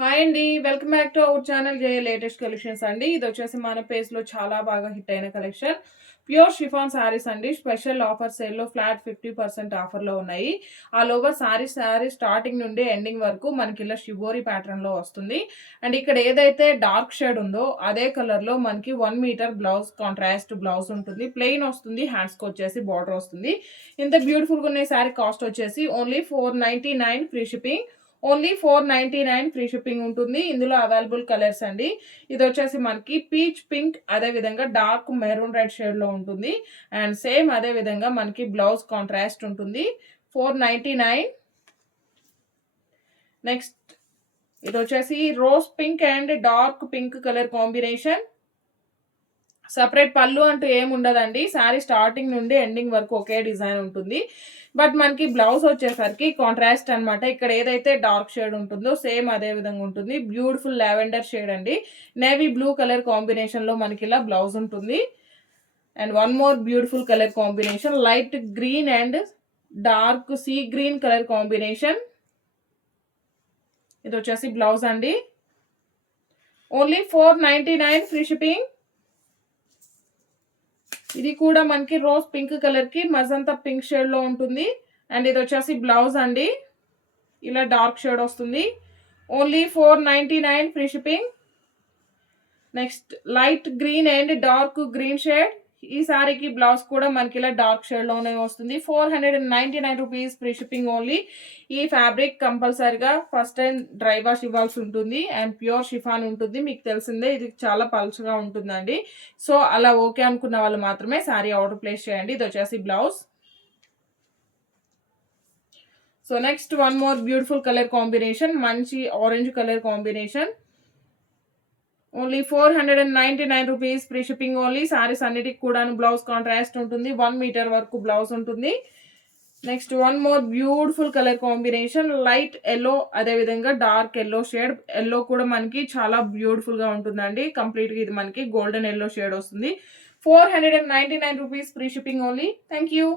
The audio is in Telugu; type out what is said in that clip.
హాయ్ అండి. Welcome back to our channel J latest collections అండి. ఇది వచ్చేసి మన పేజ్లో చాలా బాగా హిట్ అయిన కలెక్షన్. ప్యూర్ షిఫాన్ శారీస్ అండి. స్పెషల్ ఆఫర్ సేల్లో ఫ్లాట్ 50% ఆఫర్లో ఉన్నాయి. ఆల్ ఓవర్ శారీ స్టార్టింగ్ నుండి ఎండింగ్ వరకు మనకి ఇలా షిబోరి ప్యాటర్న్లో వస్తుంది. అండ్ ఇక్కడ ఏదైతే డార్క్ షేడ్ ఉందో అదే కలర్లో మనకి 1 మీటర్ బ్లౌజ్ కాంట్రాస్ట్ బ్లౌజ్ ఉంటుంది. ప్లెయిన్ వస్తుంది. హ్యాండ్స్కి వచ్చేసి బార్డర్ వస్తుంది. ఇంత బ్యూటిఫుల్గా ఉన్న శారీ కాస్ట్ వచ్చేసి only 499 free shipping. Only 499 free shipping ఉంటుంది. ఇందులో అవైలబుల్ కలర్స్ అండి. ఇది వచ్చేసి మనకి పీచ్ పింక్, అదే విధంగా డార్క్ మెరూన్ రెడ్ షేడ్ లో ఉంటుంది. అండ్ సేమ్ అదే విధంగా మనకి బ్లౌజ్ కాంట్రాస్ట్ ఉంటుంది. 499. నెక్స్ట్ ఇది వచ్చేసి rose pink and dark pink colour combination. Separate పళ్ళు అంటూ ఏముండదండి. శారీ స్టార్టింగ్ నుండి ఎండింగ్ వరకు ఒకే డిజైన్ ఉంటుంది. బట్ మనకి బ్లౌజ్ వచ్చేసరికి కాంట్రాస్ట్ అనమాట. ఇక్కడ ఏదైతే డార్క్ షేడ్ ఉంటుందో సేమ్ అదే విధంగా ఉంటుంది. బ్యూటిఫుల్ లావెండర్ షేడ్ అండి. నేవీ బ్లూ కలర్ కాంబినేషన్ లో మనకి ఇలా బ్లౌజ్ ఉంటుంది. And one more beautiful colour combination, light green and dark sea green colour combination. ఇది వచ్చేసి బ్లౌజ్ అండి. Only 499 free shipping. ఇది కూడా మనకి రోజ్ పింక్ కలర్ కి మజంతా పింక్ షేడ్ లో ఉంటుంది. అండ్ ఇది వచ్చేసి బ్లౌజ్ అండి. ఇలా డార్క్ షేడ్ వస్తుంది. Only 499 free shipping. Next light green and dark green shade. ఈ సారీకి బ్లౌజ్ కూడా మనకి ఇలా డార్క్ షేడ్ లోనే వస్తుంది. 499 రూపీస్ ఫ్రీ షిప్పింగ్ ఓన్లీ. ఈ ఫ్యాబ్రిక్ కంపల్సరిగా ఫస్ట్ టైం డ్రై వాష్ ఇవ్వాల్సి ఉంటుంది. అండ్ ప్యూర్ షిఫాన్ ఉంటుంది. మీకు తెలిసిందే ఇది చాలా పల్చగా ఉంటుందండి. సో అలా ఓకే అనుకున్న వాళ్ళు మాత్రమే శారీ ఆర్డర్ ప్లేస్ చేయండి. ఇది వచ్చేసి blouse. So next one more beautiful colour combination, మంచి orange colour combination. Only 499 rupees free shipping only. Saris అన్నిటికి కూడా బ్లౌజ్ కాంట్రాస్ట్ ఉంటుంది. 1 మీటర్ వరకు బ్లౌజ్ ఉంటుంది. Next one more beautiful colour combination, light yellow, అదే విధంగా డార్క్ ఎల్లో షేడ్. ఎల్లో కూడా మనకి చాలా బ్యూటిఫుల్ గా ఉంటుందండి. కంప్లీట్ గా ఇది మనకి గోల్డెన్ ఎల్లో షేడ్ వస్తుంది. 499 rupees free shipping only. Thank you.